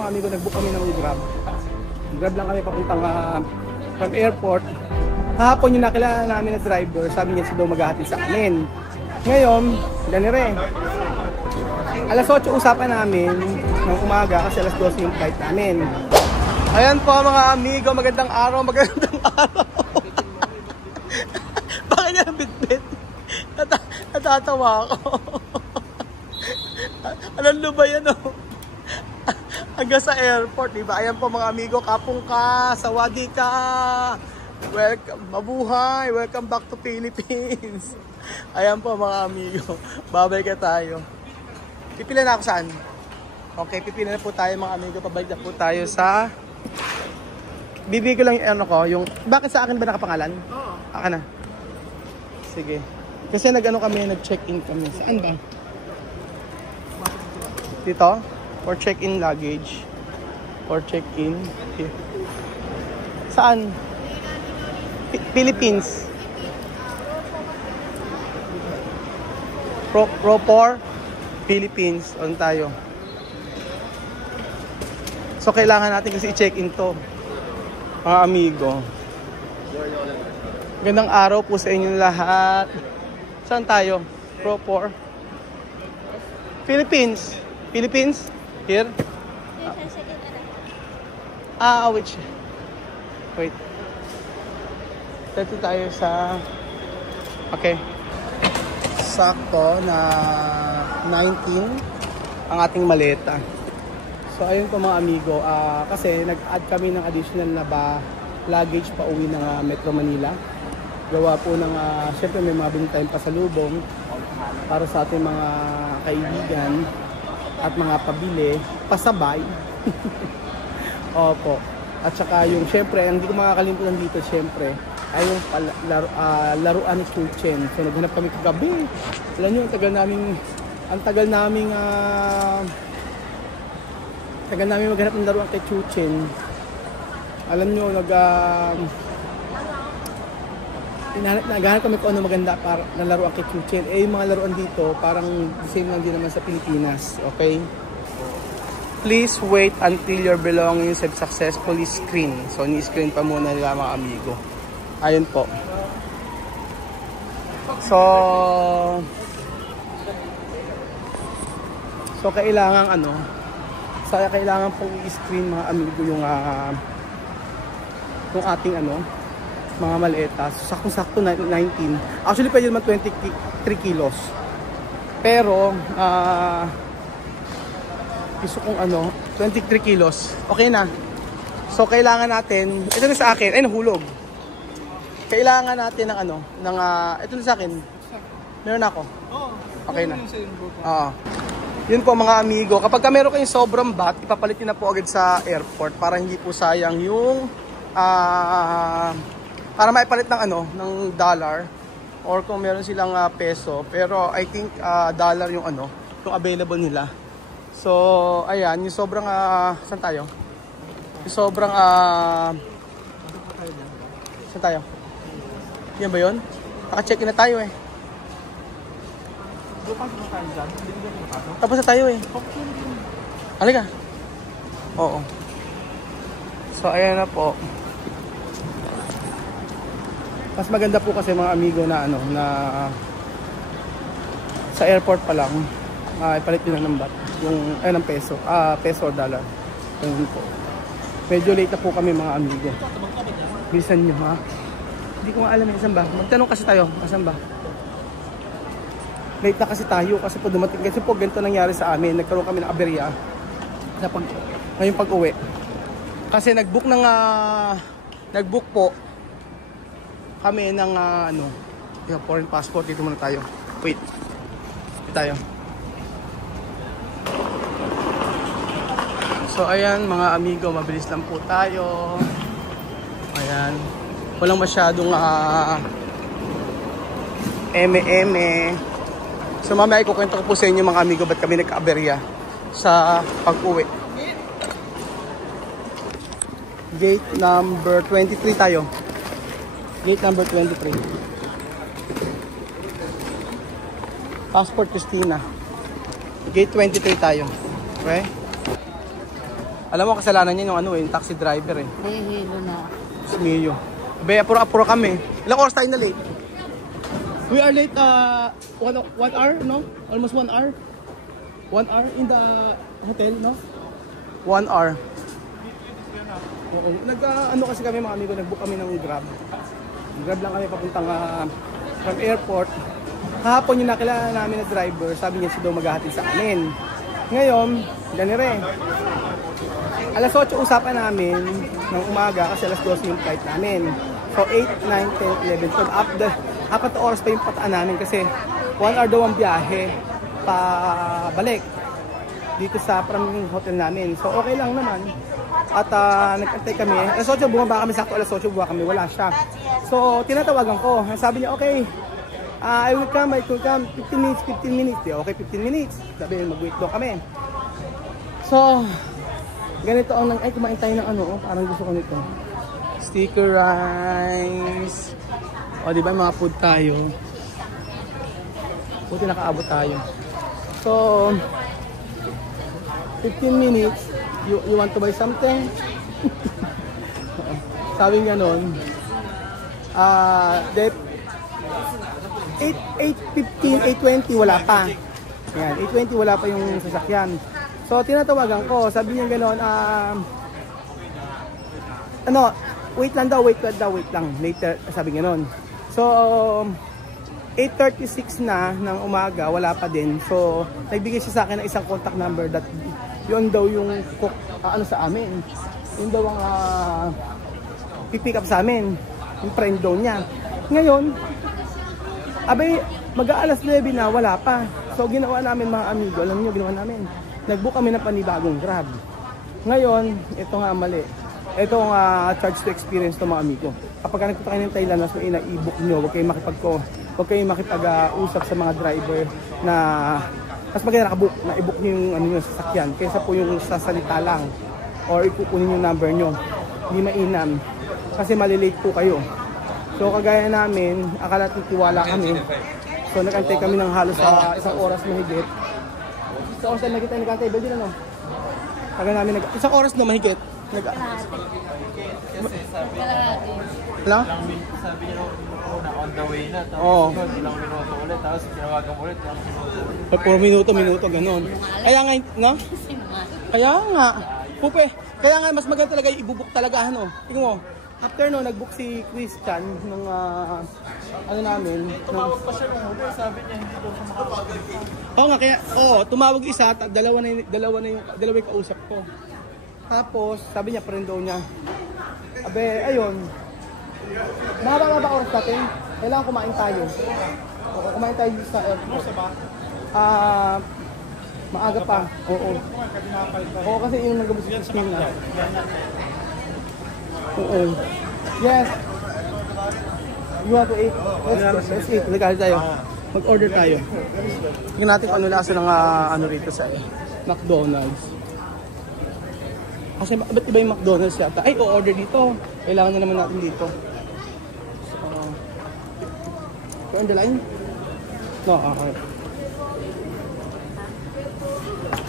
Mga amigo, nag-book kami ng Grab. Grab lang kami papuntang from airport. Hapon yung nakilala namin na driver, sabi niya siya daw maghahatid sa amin. Ngayon, ganire. Alas 8 usapan namin ng umaga kasi alas 12 yung flight namin. Ayan po mga amigo, magandang araw, magandang araw. Bakit niya bit-bit? Natatawa ako. Alam mo ba yan oh? Hanggang sa airport, diba? Ayan po mga amigo, kapong ka, sawadi ka. Welcome, mabuhay, welcome back to Philippines. Ayan po mga amigo, babay ka tayo. Pipila na ako saan? Okay, pipila na po tayo mga amigo, pabalik na po tayo sa... Bibigay ko lang yung ano ko, yung... Bakit sa akin ba nakapangalan? Oo. Akin na. Sige. Kasi nag-ano kami, nag-check-in kami. Saan ba? Dito? For check-in luggage. For check-in. Here. Saan? Philippines. Pro4 Philippines. On tayo. So kailangan natin kasi i-check-in to. Mga amigo. Gandang araw po sa inyo lahat. Saan tayo? Pro4 Philippines. Philippines? Here? Which? Wait. Dito tayo sa... Okay. Sakto na 19 ang ating maleta. So ayun po mga amigo. Kasi nag-add kami ng additional na luggage pa uwi ng Metro Manila. Gawa po ng... Siyempre may mga binitayong pasalubong para sa ating mga kaibigan at mga pabili, pasabay. Opo. At saka yung syempre, ang hindi ko makakalimutan dito syempre, ay yung laruan ni Chuchen. So naghanap kami kagabi. Alam nyo, ang tagal naming maghanap ng laruan kay Chuchen. Alam nyo, naghanap kami kung ano maganda para na laruan kay Chuchen. Yung mga laruan dito, parang same lang din naman sa Pilipinas. Okay? Please wait until your belongings have successfully screened. So, ni-screen pa muna nila mga amigo. Ayun po. So kailangan kailangan pong i-screen mga amigo yung ating mga maleta. So, saktong-sakto 19. Actually, pwede naman 23 kilos. Pero, gusto kong 23 kilos. Okay na. So, kailangan natin, ito na sa akin, ay nahulog. Kailangan natin ng ito na sa akin. Meron ako. Okay na. Yun po mga amigo. Kapag meron kayong sobrang bat, ipapalitin na po agad sa airport para hindi po sayang yung para maipalit ng dollar or kung meron silang peso. Pero I think dollar yung yung available nila. So, ayan, yung sobrang saan tayo? Yung sobrang saan tayo? Yan ba yun? Naka-check-in na tayo eh. Tapos na tayo eh. Halika. Oo. So, ayan na po. Mas maganda po kasi mga amigo na sa airport pa lang ipalit din ng bat yung ng peso peso or dollar. Ayun po. Medyo late na po kami mga amigo. Bilisan nyo ha. Hindi ko nga alam saan ba. Magtanong kasi tayo saan ba. Late na kasi tayo kasi po dumating kasi po ganito nangyari sa amin. Nagkaroon kami ng aberya ngayong pag-uwi. Kasi nag-book po kami ng foreign passport. Dito muna tayo. Wait. Dito tayo. So ayan mga amigo, mabilis lang po tayo. Ayan. Walang masyadong eme-eme. So mamaya ikukwento ko po sa inyo mga amigo ba't kami nagka-aberya sa pag-uwi. Gate number 23 tayo. Gate number 23. Passport Christina. Gate 23 tayo. Okay? Alam mo, kasalanan niya yung ano yung taxi driver eh. Nahihilo na. Smiyo. Be, apuro kami. Ilang oras tayo na late? We are late, 1 hour, no? Almost 1 hour. 1 hour in the hotel, no? 1 hour. Okay. Ano kasi kami mga amigo, nag-book kami ng Grab. Grab lang kami papuntang from airport. Kahapon yung nakilala namin na driver, sabi niya siya daw maghahatid sa amin. Ngayon, ganire. Alas 8 usapan namin ng umaga kasi alas 12 yung flight namin. So 8, 9, 10, 11, 12. After, 4 oras pa yung pataan namin kasi 1 hour daw ang biyahe pa balik dito sa from hotel namin. So okay lang naman. At nag-antay kami. Alas 8 bumaba kami, sakto alas 8 bumaba kami, wala siya. So tinatawagan ko. Sabi niya, okay, I will come 15 minutes, 15 minutes. Okay, 15 minutes. Sabi niya, mag-wait daw kami. So, ganito ang ay kumain tayo ng ano, parang gusto ko nito. Sticker rice. O, di ba mga food tayo? Buti nakaabot tayo. So, 15 minutes. You want to buy something? Sabi nga nun, 8:15, 8:20 wala pa. Yan, 8:20 wala pa yung sasakyan. So tinatawagan ko, sabi niya gano'n, wait lang, later, sabi gano'n. So 8:36 na ng umaga, wala pa din. So nagbigay siya sa akin ng isang contact number that yun daw yung ano sa amin. Yun daw ang pipick up sa amin. Yung friend daw niya. Ngayon, abay, mag-aalas 9 na, wala pa. So, ginawa namin mga amigo. Alam niyo, ginawa namin. Nag-book kami ng panibagong Grab. Ngayon, ito nga mali. Ito nga charge to experience to mga amigo. Kapag nagpunta kayo ng Thailand, mas may i-book nyo. Huwag kayong makipag-usap sa mga driver na mas maganda nakabook, na i-book nyo yung ano nyo, sasakyan. Kaysa po yung sasalita lang. Or ikukunin yung number nyo. Hindi mainam. Kasi malilate po kayo. So kagaya namin, akala titiwala kami. So nagantay kami ng halos sa isang oras mahigit. Isang oras na mahigit tayo nagantay. Bel din ano? Kagaya namin, isang oras na mahigit. Wala? Sabi niya na on the way na. Oo. Ilang minuto ulit. Tapos tinawagan mo ulit. Puro minuto, ganun. Kaya nga, no? Kaya nga. Pupe, kaya nga mas maganda talaga ibubuk talaga ano. Tingnan mo. After no, nag-book si Christian nung ano namin. Tumawag pa siya nung huli, sabi niya hindi daw siya makapagpunta. Oo nga, kaya, tumawag isa, dalawa yung kausap ko. Tapos, sabi niya, friend daw niya. Abe, ayun. Mahaba ba oras natin? Kailangan kumain tayo. Okay, kumain tayo sa airport. Maaga pa. Oo. Oo, kasi yung nag-abos sa screen na. Oo. Yes. You want to eat? Let's eat. Nagkali tayo. Mag-order tayo. Tingnan natin kung ano lasa ng ano rito sa McDonald's. Kasi ba't iba yung McDonald's yata? Ay, o-order dito. Kailangan na naman natin dito. So, on the line? No, okay.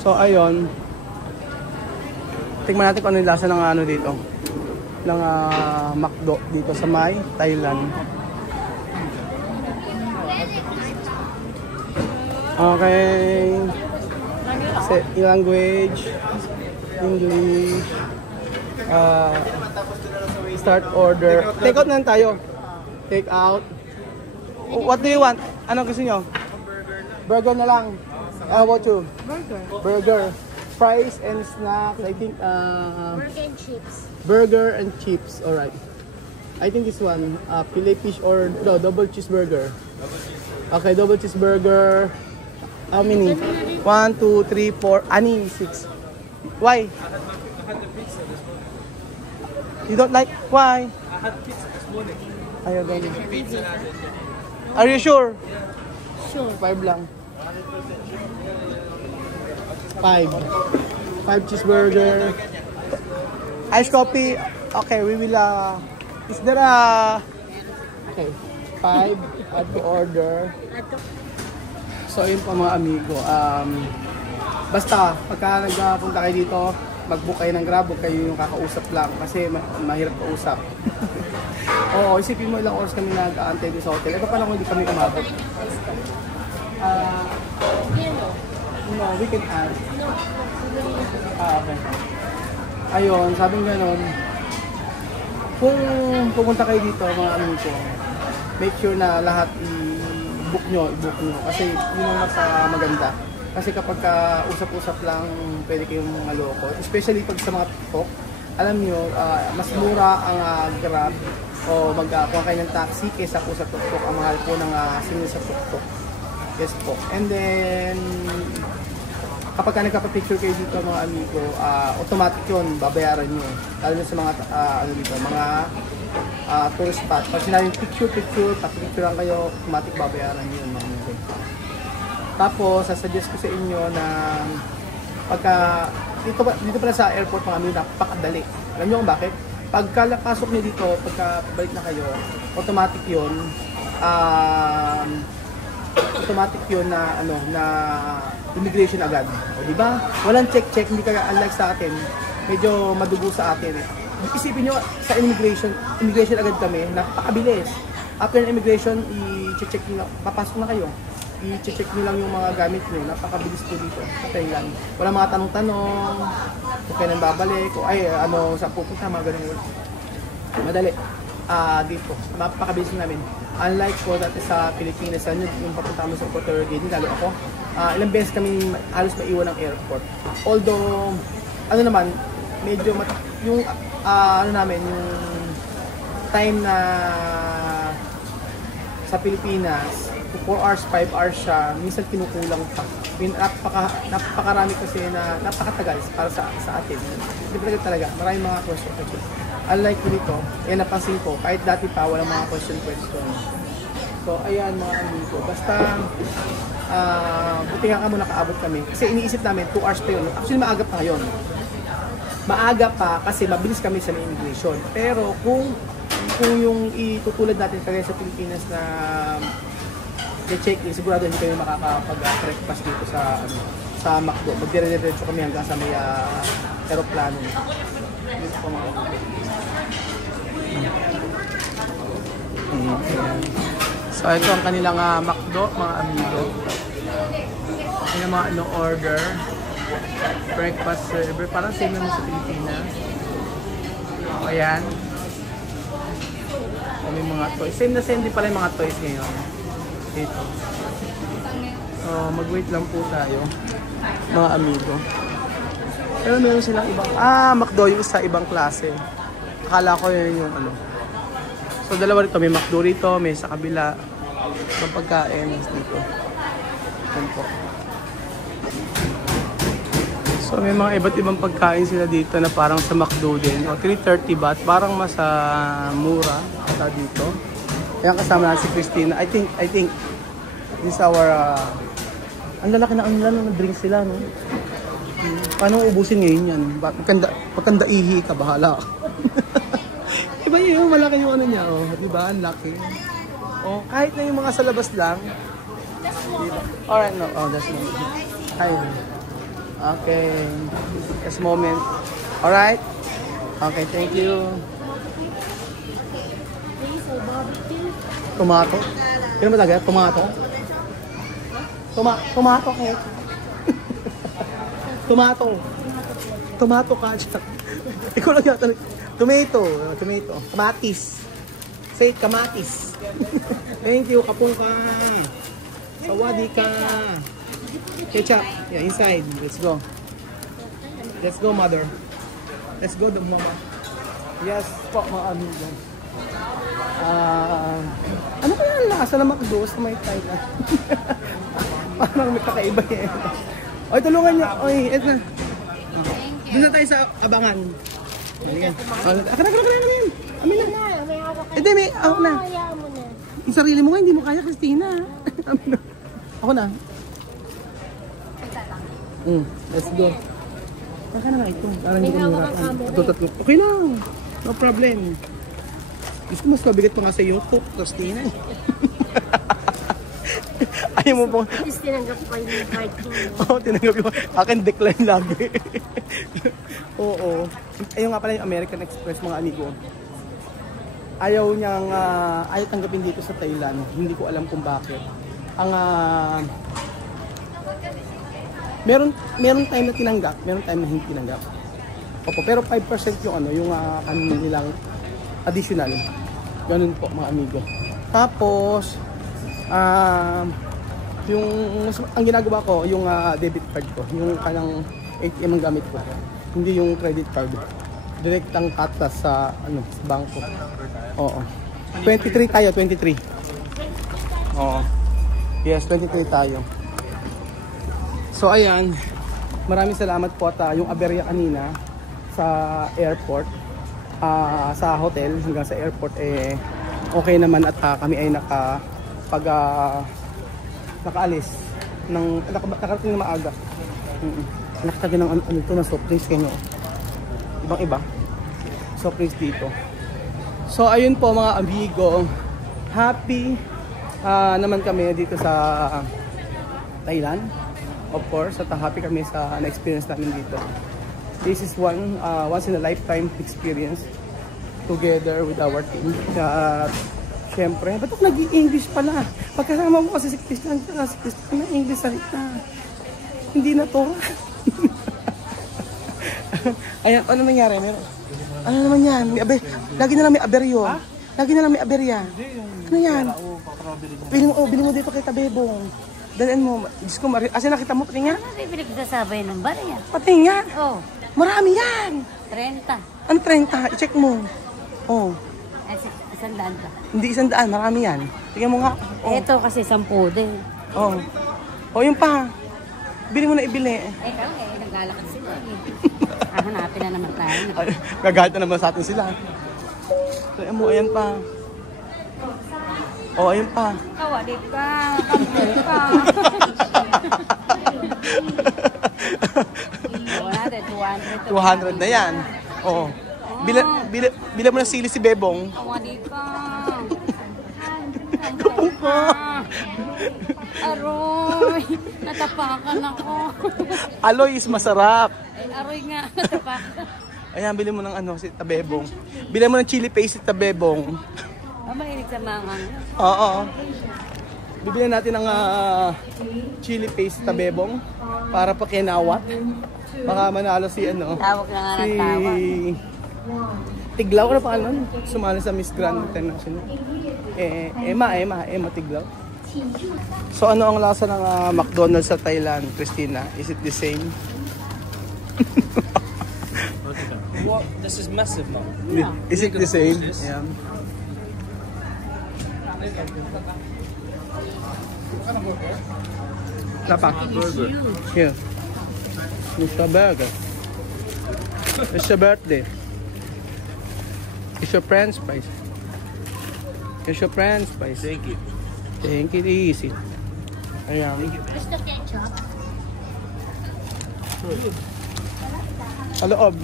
So, ayun. Tingnan natin kung ano yung lasa ng ano dito. Ng McDo dito sa May, Thailand. Okay. Language. English. Start order. Take out na lang tayo. Take out. What do you want? Anong gusto nyo? Burger na lang. How about you? Burger. Fries and snacks. I think Burger and chips. burger and chips. Alright. I think this one. Filet fish or no, double cheeseburger. Okay, double cheeseburger. How many? 1, 2, 3, 4. Ani, 6. Why? You don't like? Why? Ayaw ganyan. Are you sure? Sure. 5 lang. 5 cheeseburger. Ice coffee. Okay, we will is there okay, 5 add to order. So yun pa mga amigo. Basta pagka nagpunta kayo dito, mag-book kayo ng Grab, kayo yung kakausap lang kasi mahirap kausap. Oo, isipin mo ilang oras kami nag-aantay din sa hotel. Ito pa lang hindi kami umabot. No, we can ask. Okay. Ayun, sabi nga nun, kung pupunta kayo dito mga amigo, make sure na lahat i-book nyo. Kasi yun ang mas maganda. Kasi kapag usap-usap lang, pwede kayong maloko. Especially pag sa mga TikTok, alam nyo, mas mura ang Grab o magkuha kayo ng taxi kaysa po sa TikTok. Ang mahal po ng sinil sa TikTok. Yes po. And then, kapag nagpapapicture kayo dito mga amigo, automatic yun, babayaran nyo. Lalo na sa mga, mga tourist spot. Pag sinabing picture, papicturean kayo, automatic babayaran nyo yun mga amigo. Tapos, sasuggest ko sa inyo na pagka, dito pala sa airport mga amigo, napakadali. Alam nyo kung bakit? Pagkalapasok nyo dito, pagka balik na kayo, automatic yun, na na immigration agad. O di ba? Walang check, hindi ka unlike sa atin. Medyo madugo sa atin eh. Isipin niyo sa immigration agad kami, napakabilis. After immigration, i-check niyo, papasok na kayo. I-check niyo lang yung mga gamit niyo, napakabilis po dito. Patay lang. Walang mga tanong-tanong, kung kailan babalik, o sa pupunta, mga ganun. Madali. Dito, napakabilis namin. Unlike po dati sa Pilipinas, yung papunta mo sa Equatorial Guinea, lalo ako, ilang beses kami halos maiwan ng airport. Although, medyo yung yung time na sa Pilipinas, 4 hours, 5 hours siya, minsan kinukulang pa. Napakarami kasi na napakatagal para sa atin. Hindi talaga, maraming mga question. Unlike dito, napansin ko, kahit dati pa, walang mga question. So, ayan mga amigo. Basta, buti nga ka muna nakaabot kami. Kasi iniisip namin, 2 hours pa yun. Actually, maaga pa ngayon. Maaga pa kasi mabilis kami sa immigration. Pero kung yung itutulad natin kagaya sa Pilipinas na check-in, sigurado hindi kami makakapag-breakfast dito sa McDo. Magdire-diretso kami hanggang sa may aeroplano. So ito ang kanilang McDo, mga amigo. Yan ang mga order. Breakfast server. Parang same naman sa Pilipinas. Ayan. May mga toys. Same na same din pala yung mga toys ngayon. Dito. So mag-wait lang po tayo, mga amigo. Pero meron silang ibang, McDo yung sa ibang klase. Akala ko yun yung So dalawa rito, may McDo rito, may sa kabila. Itong pagkain dito. Yan po. So may mga iba't ibang pagkain sila dito na parang sa McDo din. O 330 baht, parang mas mura ata dito. Ayan kasama natin si Christina. I think this is our ang lalaki na drink sila, no? Paano ubusin ngayon yan? Pagkanda ihi ka, bahala. Diba yun, malaki yung niya, oh. Diba, ang laki. Oh, kahit na yung mga sa labas lang. Diba? Alright, no. Oh, that's moment. Ayun. Okay. That's moment. Alright? Okay, thank you. Tomato? Kaya ba talaga? Tomato? Tomato cake. Tomato ketchup. Ikaw lang yata. Tomato. Kamatis. Say it, kamatis. Thank you, kapungka. Sawadika. Ketchup. Yeah, inside. Let's go. Let's go, mother. Let's go, the mama. Yes, po, mga amigo. Ano kaya ang lasa na McDo sa may Thailand? Parang may kakaiba yan. Oy, tulungan niyo. Oy, eto na. Doon na tayo sa abangan. Akin na. Amin na. Hindi, may ako na. Yung sarili mo nga, hindi mo kaya, Christina. Ako na. Let's go. Baka na nga ito. Parang hindi ko nirapan. Okay lang. No problem. Gusto mas mabigat pa nga sa YouTube, Christina. Ayaw mo pong... At least tinanggap ko yung card ko. Oo, tinanggap yung akin decline lagi. Oo. Ayun nga pala yung American Express, mga amigo. Ayaw niyang, ayaw tanggapin dito sa Thailand. Hindi ko alam kung bakit. Ang, meron time na tinanggap, meron time na hindi tinanggap. Opo, pero 5% yung ano, yung nilang additional. Ganun po, mga amigo. Tapos, yung ang ginagawa ko, yung debit card ko, yung kanang ATM ang gamit ko. Hindi yung credit card. Direktang patas sa ano, bangko. Oo. 23 tayo, 23. Oo. Yes, 23 tayo. So ayan, maraming salamat po at yung aberya kanina sa airport, sa hotel hanggang sa airport okay naman at kami ay nakaalis ng nakarating na maaga. Nakataga ng ano ito na soft drinks kayo. Ibang iba. Soft drinks dito. So ayun po mga amigo, happy naman kami dito sa Thailand. Of course, at happy kami sa na-experience namin dito. This is once in a lifetime experience together with our team. Siyempre, ba't ako nag-i-English pala? Pagkasama mo kasi si Christian, si Christian na English salita. Hindi na to. Ayan, ano nangyari? Ano naman yan? Lagi na lang may aberyo. Lagi na lang may aberya. Ano yan? Bili mo dito kay Tabebong. Dalan mo, Diyos ko, kasi nakita mo, pati nga? Ano yung pinagkasabay ng barya? Pati nga. Oh, Marami yan. 30. Ano 30? I-check mo. Oh. Ay, 100 ba? Hindi 100, marami yan. Tingnan mo nga. Oh. Ito kasi 10 din. Oh. Oh, yun pa. Bili mo na ibili. Naglalakad sila eh. Hanapin na naman tayo. Gagalit na naman sa atin sila. Tingnan mo, ayan pa. Oh, ayun pa. Kawalit ka. Kampel ka. 200 na yan. Oh. Bila mo na sili si Bebong. Kawalit ka. Kapong ka. Aroy. Natapakan ako. Aloy is masarap. Ay, aroy nga. Natapakan. Ayan, bili mo ng ano, si Tabebong. Bili mo ng chili paste si Tabebong. Mahilig sa mangang. Oo. Bibili natin ng chili paste Tabebong para pakinawat. Baka manalo si ano. Tawag na nga si ng tawag. Tiglaw na pa ano, sumali sa Miss Grand International. Emma Tiglaw. So ano ang lasa ng McDonald's sa Thailand, Christina? Is it the same? What? This is massive now. Yeah. Is it the same? Yeah. Napa? Burger. Here. It's a burger. It's your birthday. It's your French fries. It's your French fries. Thank you. Thank it easy. Ayan. Gusto ketchup? Sa loob.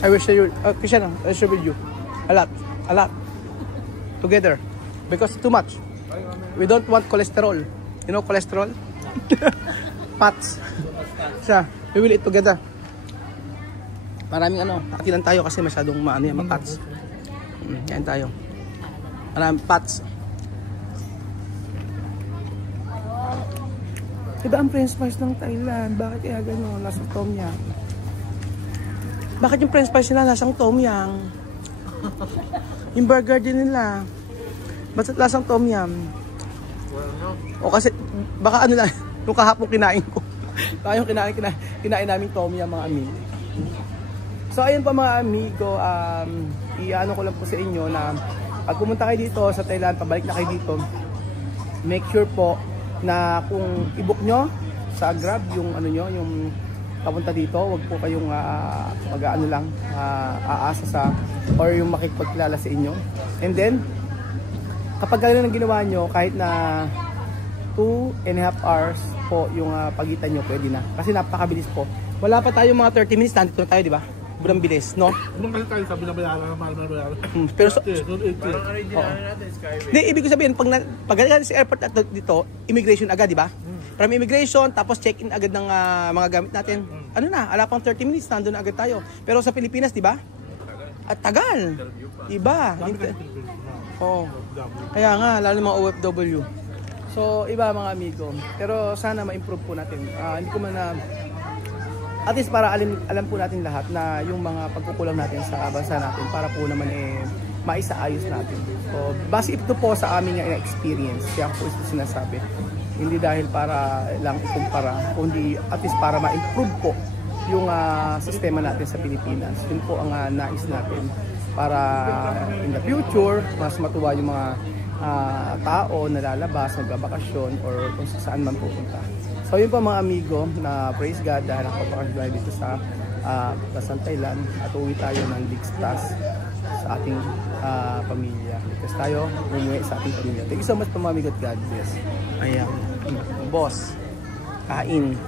I wish you, Christian, I share with you. A lot. Together. Because too much. We don't want cholesterol. You know cholesterol? Fats. Siya, we will eat together. Maraming ano, atilan tayo kasi masyadong maano yan, fats. Yan tayo. Maraming fats. Diba ang french fries ng Thailand? Bakit kaya gano'n? Lasang tom yum. Bakit yung french fries nila lasang tom yum? Yung burger din nila. Ba't lasang tom yum? O kasi, baka ano lang, yung kahapon kinain ko. Tayong kinain namin tom yum mga amigo. So ayun pa mga amigo, i-ano ko lang po sa inyo na pag pumunta kayo dito sa Thailand, pabalik na kayo dito, make sure po na kung i-book nyo sa Grab yung ano nyo, yung papunta dito, wag po kayong mag-ano lang, aasa sa or yung makikipagkilala sa inyo. And then, kapag gano'n ang ginawa nyo, kahit na 2.5 hours po yung pagitan nyo, pwede na. Kasi napakabilis po. Wala pa tayo mga 30 minutes, nandito na tayo, di ba? Sobrang bilis, no? Nung kasi tayo sabi na bayaran, mahal na bayaran. Pero so, Parang Original natin, Skyway. hindi, ibig ko sabihin, pag galing sa airport at dito, immigration agad, di ba? From immigration, tapos check-in agad ng mga gamit natin. Ano na, ala pang 30 minutes, nandun na agad tayo. Pero sa Pilipinas, di ba? At tagal. Iba. Oo. Kaya nga, lalo mga OFW. So, iba mga amigo. Pero sana ma-improve po natin. Hindi ko man na... At least para alam po natin lahat na yung mga pagkukulang natin sa bansa natin para po naman maisaayos natin. So, base ito po sa aming experience. Kaya po ito sinasabi. Hindi dahil para lang ikumpara, kundi at least para ma-improve po yung sistema natin sa Pilipinas. Yun po ang nais natin para in the future, mas matuwa yung mga tao na lalabas, magbabakasyon or kung saan man pupunta. So yun po mga amigo, na praise God dahil nakapapakasyon tayo dito sa Basan Thailand at uwi tayo ng ligtas sa ating pamilya. Ligtas tayo, umuwi sa ating pamilya. Thank you so much po mga amigo at God bless. Ayan, boss, kain.